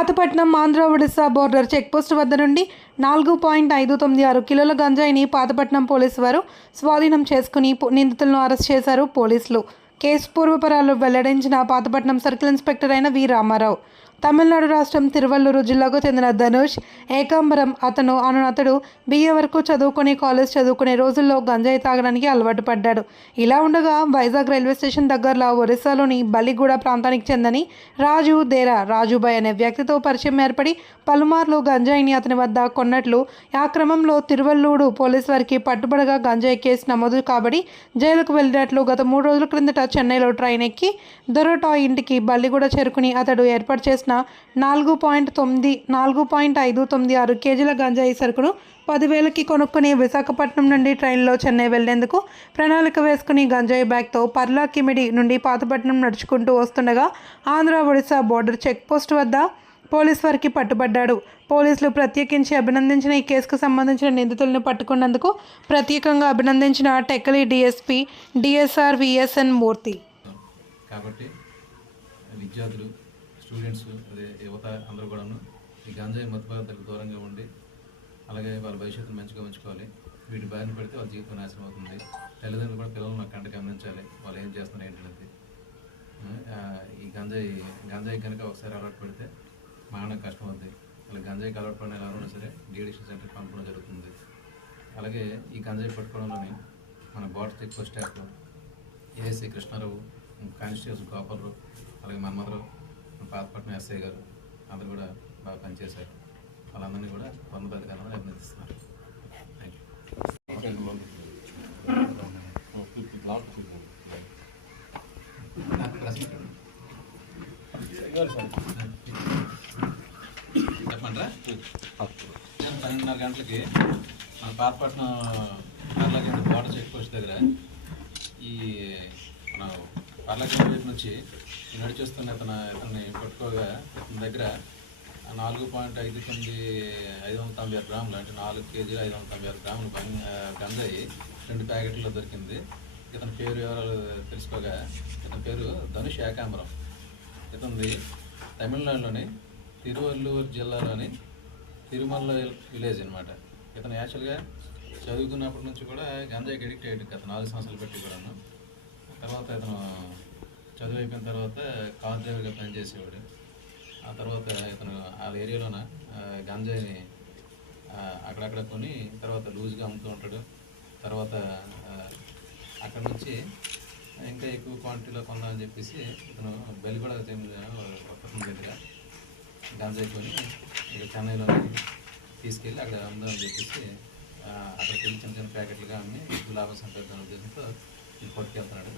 Pathapatnam Andhra Odisha border check post వద్ద నుండి నాలుగు పాయింట్ ఐదు తొమ్మిది ఆరు కిలోల గంజాయిని పాతపట్నం పోలీసు వారు స్వాధీనం చేసుకుని నిందితులను అరెస్ట్ చేశారు పోలీసులు. కేసు పూర్వపరాలు వెల్లడించిన పాతపట్నం సర్కిల్ ఇన్స్పెక్టర్ అయిన వి రామారావు. తమిళనాడు రాష్ట్రం తిరువల్లూరు జిల్లాకు చెందిన ధనుష్ ఏకాంబరం అతను అనునతడు బిఏ వరకు చదువుకుని కాలేజ్ చదువుకునే రోజుల్లో గంజాయి తాగడానికి అలవాటు పడ్డాడు. ఇలా ఉండగా వైజాగ్ రైల్వే స్టేషన్ దగ్గరలో ఒరిస్సాలోని బలిగూడ ప్రాంతానికి చెందని రాజు దేరా రాజుబాయ్ అనే వ్యక్తితో పరిచయం ఏర్పడి పలుమార్లు గంజాయిని అతని వద్ద కొన్నట్లు ఆ క్రమంలో తిరువల్లూరు పోలీస్ వారికి పట్టుబడగా గంజాయి కేసు నమోదు కాబడి జైలుకు వెళ్ళినట్లు గత మూడు రోజుల క్రిందట చెన్నైలో ట్రైన్ ఎక్కి దొరటా ఇంటికి బల్లిగూడ చేరుకుని అతడు ఏర్పాటు చేసిన నాలుగు పాయింట్ తొమ్మిది నాలుగు పాయింట్ ఐదు తొమ్మిది ఆరు కేజీల గంజాయి సరుకును పదివేలకి కొనుక్కుని విశాఖపట్నం నుండి ట్రైన్లో చెన్నై వెళ్ళేందుకు ప్రణాళిక వేసుకుని గంజాయి బ్యాగ్తో పర్లా కిమిడి నుండి పాతపట్నం నడుచుకుంటూ వస్తుండగా Andhra Odisha border check post వద్ద పోలీస్ వారికి పట్టుబడ్డాడు. పోలీసులు ప్రత్యేకించి అభినందించిన ఈ కేసుకు సంబంధించిన నిందితులను పట్టుకున్నందుకు ప్రత్యేకంగా అభినందించిన Tekkali DSP DSR VSN Murthy. కాబట్టి విద్యార్థులు స్టూడెంట్స్ అదే యువత అందరూ కూడాను ఈ గంజాయి మత్తు పదార్థాలకు దూరంగా ఉండి అలాగే వాళ్ళ భవిష్యత్తును మంచిగా ఉంచుకోవాలి. వీటి బారిన పెడితే వాళ్ళ జీవితం నాశనం అవుతుంది. తల్లిదండ్రులు కూడా పిల్లలు నాకు కంట గమనించాలి. వాళ్ళు ఏం చేస్తున్నారు ఏంటనేది. ఈ గంజాయి గంజాయి కనుక ఒకసారి అలవాటు పడితే మానడం కష్టం అవుతుంది అలా గంజాయికి అలవాటు పడిన ఎవరైనా సరే డిఎడిషన్ సెంటర్కి పంపడం జరుగుతుంది. అలాగే ఈ గంజాయి పట్టుకోవడంలోని మన బాటర్ ఎక్కువ staff ASI Krishna Rao constables Gopala Rao అలాగే మన్మధరావు పాతపట్నం ఎస్ఐ గారు అందరూ కూడా బాగా పనిచేశారు. వాళ్ళందరినీ కూడా ఉన్నతాధికారులను అభినందిస్తున్నారు. థ్యాంక్ చెప్పండి పన్నెండున్నర గంటలకి మన పాతపట్నం పర్లాగండి బోర్డర్ చెక్ పోస్ట్ దగ్గర ఈ మన పర్లాగండి వైపు నుంచి నడిచేస్తున్న ఇతను ఇతన్ని పట్టుకోగా దగ్గర నాలుగు పాయింట్ ఐదు తొమ్మిది ఐదు వందల తొంభై ఆరు గ్రాములు అంటే నాలుగు కేజీలు ఐదు వందల తొంభై ఆరు గ్రాములు బంగ్- గంజాయి రెండు ప్యాకెట్లో దొరికింది. ఇతని పేరు వివరాలు తెలుసుకోగా ఇతని పేరు ధనుష్ ఏకాంబరం. ఇతనిది తమిళనాడులోని తిరువల్లూరు జిల్లాలోని తిరుమల విలేజ్ అనమాట ఇతను యాక్చువల్గా చదువుకున్నప్పటి నుంచి కూడా గంజాయికి అడిక్ట్ అయ్యాడు గత నాలుగు సంవత్సరాలు పెట్టి కూడాను. తర్వాత ఇతను చదువు అయిపోయిన తర్వాత కార్ డ్రైవర్గా పనిచేసేవాడు. ఆ తర్వాత ఇతను ఆ ఏరియాలోన గంజాయిని అక్కడక్కడ కొని తర్వాత లూజ్గా అమ్ముతూ ఉంటాడు. తర్వాత అక్కడ నుంచి ఇంకా ఎక్కువ క్వాంటిటీలో కొందామని చెప్పేసి ఇతను బెల్లిగూడ పక్కన దగ్గర గంజాయి కొని ఇక చెన్నైలో తీసుకెళ్ళి అక్కడ అమ్ముదామని చెప్పేసి అక్కడికి వెళ్ళి చిన్న చిన్న ప్యాకెట్లుగా అమ్మి ఎక్కువ లాభం సంపాదించిన ఉద్దేశంతో ఇది పట్టుకెళ్తున్నాడు